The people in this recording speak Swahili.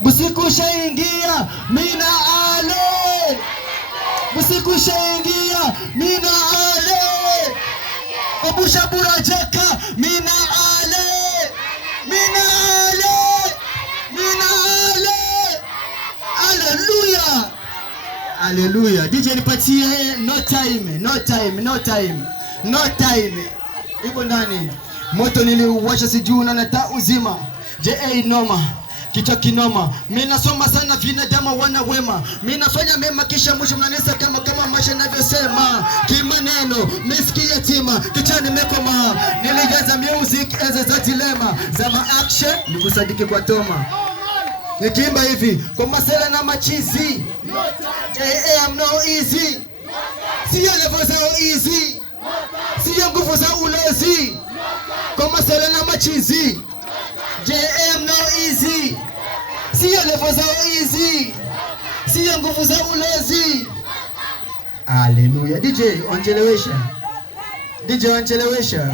Busiku shaingia mina ale. Busiku shaingia mina ale. Abusha burajaka mina ale. Mina ale. Mina ale. Hallelujah. Hallelujah. DJ nipatie no time. No time. No time. No time. Ipo ndani. Moto niliuwasha sijui na nata uzima. JA noma. Kichwa kinoma. Mimi nasoma sana vinadamu wana wema. Mimi nafanya mema kisha mwisho mnanesa kama maisha ninavyosema. Kimaneno misikia yatima kichani nimekoma. Nilianza music as a dilemma. Zama action nikusadiki kwa toma. Nikiimba hivi kwa masela na machizi. JA I'm no easy. Siyo level zao easy. Siyo nguvu za ulozi. Kwa masela na machizi. JM no easy. Siyo level zao easy. Siyo nguvu za ulozi. Hallelujah. DJ, wanchelewesha. DJ, wanchelewesha.